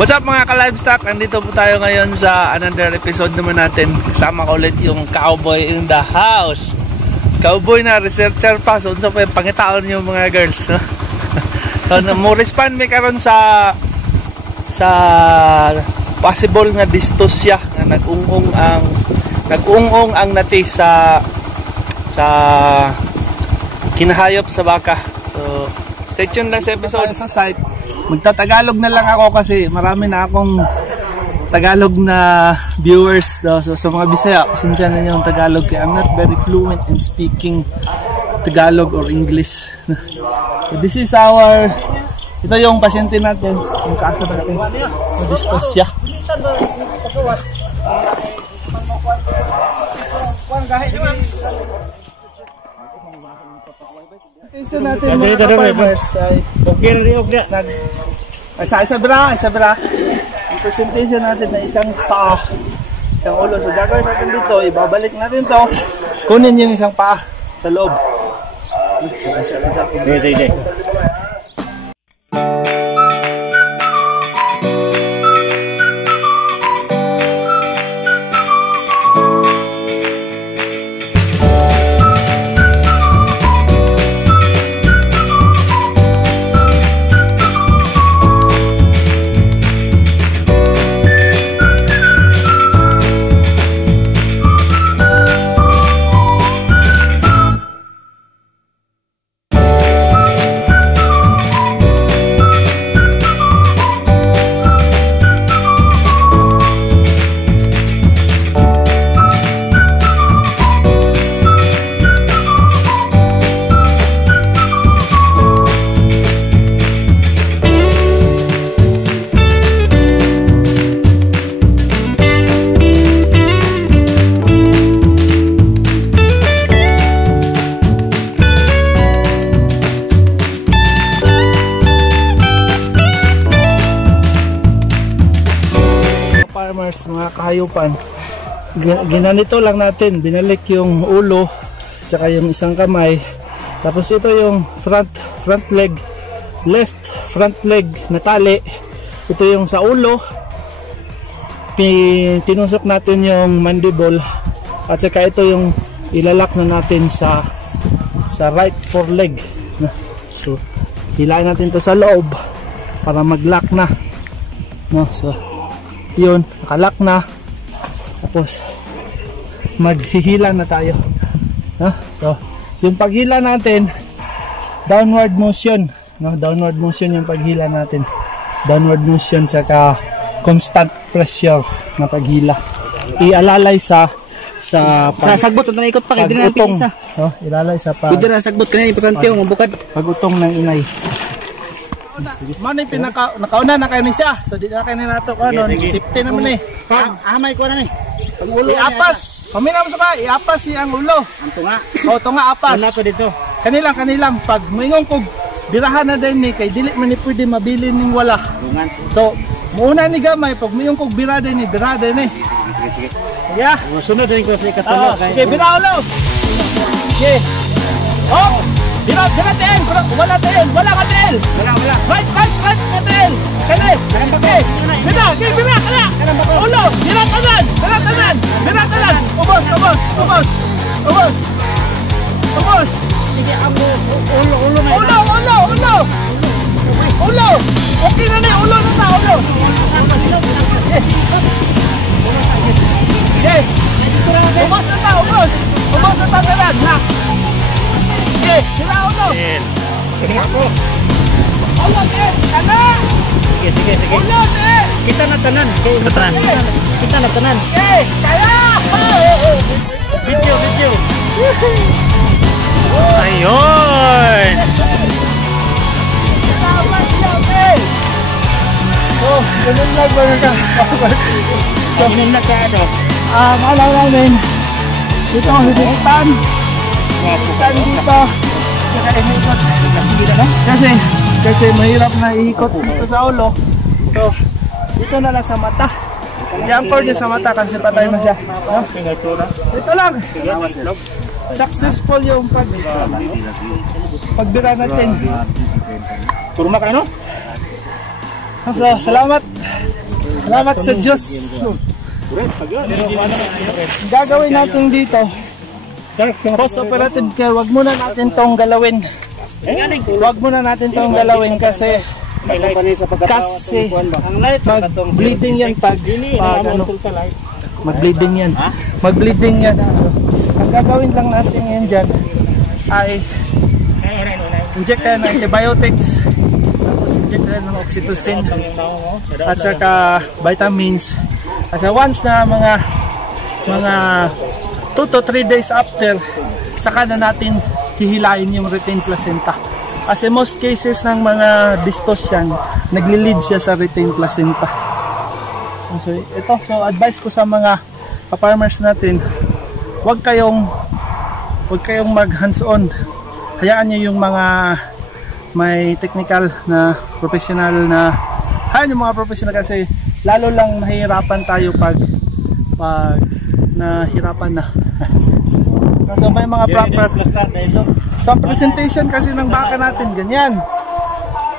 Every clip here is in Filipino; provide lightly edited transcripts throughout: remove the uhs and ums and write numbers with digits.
What's up mga ka-livestock? Andito po tayo ngayon sa another episode naman natin. Kasama ko ulit yung cowboy in the house. Cowboy na researcher pa. So unsa pa yung pangitaon yung mga girls. So mo respond may karon sa possible nga dystocia nga nag-ungong ang nati sa kinahayop sa baka. So stay tuned lang sa episode. Sa site magtatagalog na lang ako kasi marami na akong Tagalog na viewers. So sa mga Bisaya, pasensya na niyo ang Tagalog kaya I'm not very fluent in speaking Tagalog or English. So this is ito yung pasyente natin, yung kaso natin, dystocia. Ito natin mga ka-farmers ay isa bra. Ang presentation natin na isang paa, isang ulo. So gagawin natin dito, ibabalik natin to, kunin yung isang paa sa loob. Sige. Mga kahayupan, ginanito lang natin, binalik yung ulo tsaka yung isang kamay, tapos ito yung front leg, left front leg na tali, ito yung sa ulo, tinusok natin yung mandible, at saka ito yung ilalak na natin sa right foreleg. So hilain natin to sa loob para mag-lock na, no? So yun, nakalak na. Tapos maghihila na tayo. So yung paghila natin, downward motion, no? Downward motion yung paghila natin. Downward motion tsaka constant pressure na paghila. Ialalay sa sagbot na ikot pa kay dinala pisa. No? Ilalay sa pwede na sagbot kanina importante yung mabukad pag-utong ng inay. Mano yung nakauna na kayo ni siya. So di na kayo nato ko ano, safety naman eh. Ahamay ko na ni. Pag-ulo iapas. Paminaw sa ka, iapas ang ulo. Ang tunga. Oh, tunga apas. Ano ko dito? Kanilang pag moingon ko birahan na din ni kay dili man ni pwede mabili ning wala. So muna ni gamay pag moingon ko bira din ni Sige. Yeah. Sunod din ko sa ikatulo kay. Okay, bira ulo. Okay. Oh! Wala ka tel! Wala! Right ka tel! Kani! Bira! Kana! Ulo! Bira tanan! Ubos! Sige, ulo! Okay na ni! Ulo! Okay! Ubos na ta! Tanan! Ha! Sila ulo! Sige ako! Ulo, kana! Sige. Ulo, kita na tanan! Okay, kaya! Video! Ayun! Oh, ganun lang ba ka? Ganun lang ka ano? Maalala namin dito ang hibutan dito kasi mahirap na iikot dito sa ulo. So dito na lang sa mata, i-anchor niya sa mata kasi patay na siya, no? Ito lang successful yung pagbira natin. Kurma ka, no? So, salamat. Salamat sa Diyos. Gagawin natin dito. Post operative care, wag muna natin tong galawin. Wag muna natin tong galawin kasi mag-bleeding yan pag ano, mag-bleeding yan. Mag-bleeding yan. So, ang gagawin lang natin yan dyan ay inject tayo ng antibiotics, tapos inject tayo ng oxytocin at saka vitamins. At once na mga 2 to 3 days after, saka na natin hihilain yung retained placenta. Kasi most cases ng mga distos yan, nagli-lead siya sa retained placenta. So, ito, so advice ko sa mga farmers natin, huwag kayong mag hands-on. Hayaan nyo yung mga may technical na professional na, hayaan yung mga professional kasi lalo lang mahirapan tayo pag nahirapan na. So may mga proper so presentation kasi ng baka natin ganyan.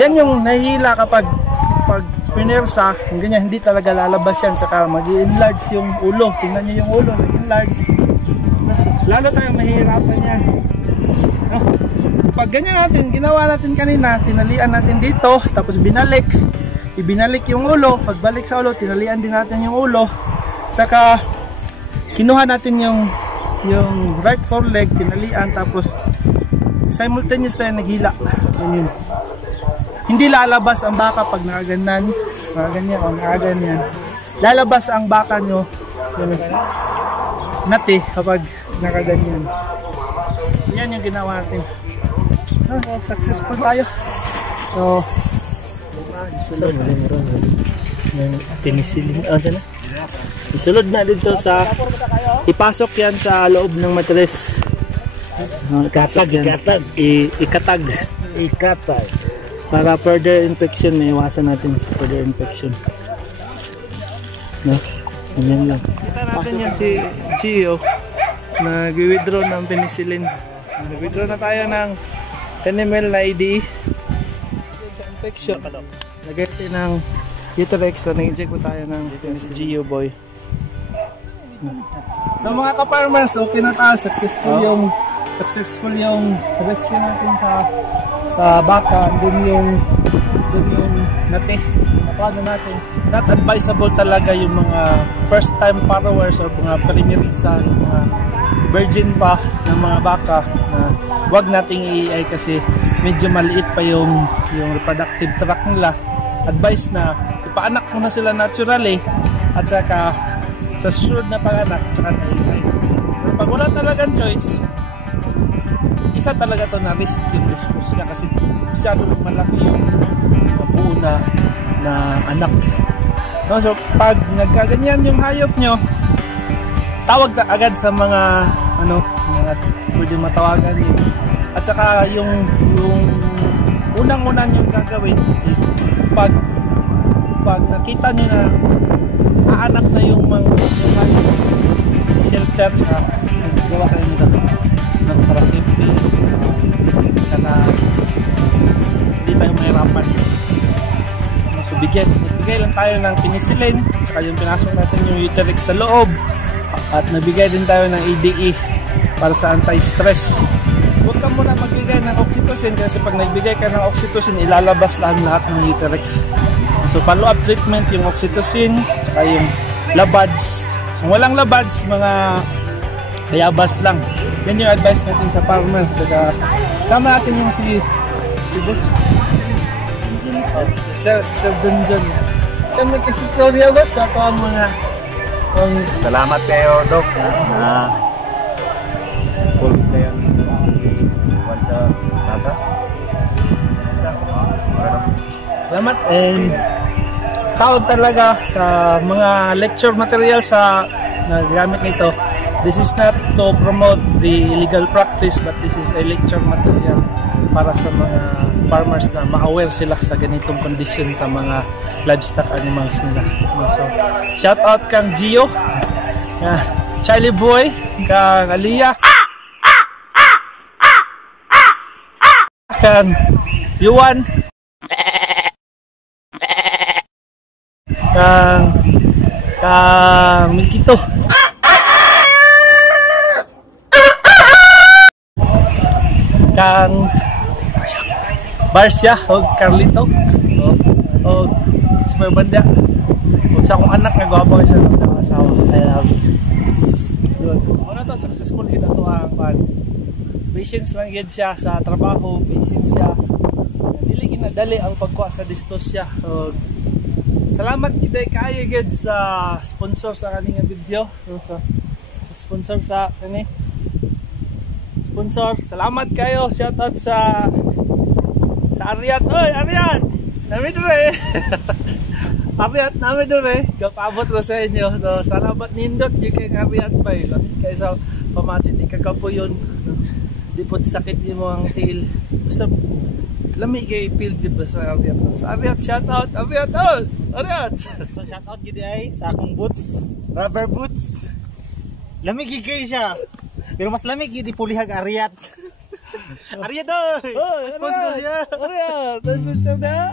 Yan yung nahihila kapag pinersa, ganyan hindi talaga lalabas yan, saka mag-i-enlarge yung ulo. Tingnan niyo yung ulo, nag-enlarge. Lalo tayong mahihirapan yan. No? Pag ganyan natin, ginawa natin kanina, tinalian natin dito, tapos ibinalik yung ulo. Pagbalik sa ulo, tinalian din natin yung ulo. Saka kinuha natin yung right foreleg, tinalian, tapos simultaneous tayo naghila. Ganyan. Hindi lalabas ang baka pag nakaganyan o nakaganyan. Lalabas ang baka nyo nati kapag nakaganyan. Yan yung ginawa natin. So, successful tayo. So, tinisilin. Saan na? Isulod na dito sa, ipasok yan sa loob ng matres. Ikatag. Para further infection, may iwasan natin sa further infection. No? Ganyan lang. Kita natin yan si Gio, nag-withdraw ng penicillin. Nag-withdraw na tayo ng 10 ml na IDE. Sa infection, lagay natin ng Uterex na nag-inject ko tayo ng Gio Boy. So mga ka-farmers, okay na tayo. Successful yung rescue natin sa baka. Doon yung nati. Napano natin. Not advisable talaga yung mga first time followers or mga primerisa, mga virgin pa ng mga baka na wag nating i-AI kasi medyo maliit pa yung reproductive tract nila. Advice na ipaanak muna sila naturally at saka sa susunod na panganak saka na-AI. Pero pag wala talagang choice, isa talaga to na risk yung discos niya kasi masyado malaki yung mabuo na anak. No, so pag nagkaganyan yung hayop nyo, tawag na agad sa mga pwede matawagan yun. At saka yung unang-unang yung gagawin pag nakita nyo na aanak na yung shelter, saka gawa kayo nito ng para safety kana hindi tayo mahirapan. So nagbigay lang tayo ng penicillin, saka yung pinasok natin yung Uterex sa loob, at nabigay din tayo ng ADE para sa anti-stress. Huwag ka muna magbigay ng oxytocin kasi pag nagbigay ka ng oxytocin, ilalabas lahat ng Uterex. So follow-up treatment yung oxytocin, saka yung labads. Kung walang labads, mga bayabas lang. Yan yung advice natin sa farmers. Saka sama natin yung si boss. Sir Dunjon. Siya nagkasitorya boss sa ang mga salamat kayo, Doc. Successful kayo sa baka. Salamat, and tawag talaga sa mga lecture materials sa nagamit nito. This is not to promote the illegal practice, but this is a lecture material para sa mga farmers na ma-aware sila sa ganitong condition sa mga livestock animals nila. So, shout out kang Gio, Charlie Boy, kang Aliyah, kang Yuan. kang Milkito. Kang Barcia o Carlito o si Mayo Banda o sa akong anak nga gwapo kasi sa asawa. I love you. Ano to, successful gid ato ang patience lang gid siya sa trabaho, patience siya. Dili ginadali ang pagkuha sa distosya. Salamat gid kaayo gid sa sponsor sa kaning video, sa sponsor sa kani. Sponsor, salamat kayo. Shout out sa Ariat. Oy, Ariat. Nami dure. Ariat nami dure. Kapabot ra sa inyo. So, salamat nindot yung kay Ariat pa. Kay sa pamati di kakapuyon. Di pod sakit mo ang tiil. Basta lami kay feel gid ba sa Ariat. Sa Ariat, shout out. Ariat. Oh, Ariat. So, shout out gid ay sa akong boots, rubber boots. Lamig gid kay siya. Pero mas lamig gid ipulihag Ariat. Ariat oy. Oh, sponsor niya. Ariat, sponsor niya.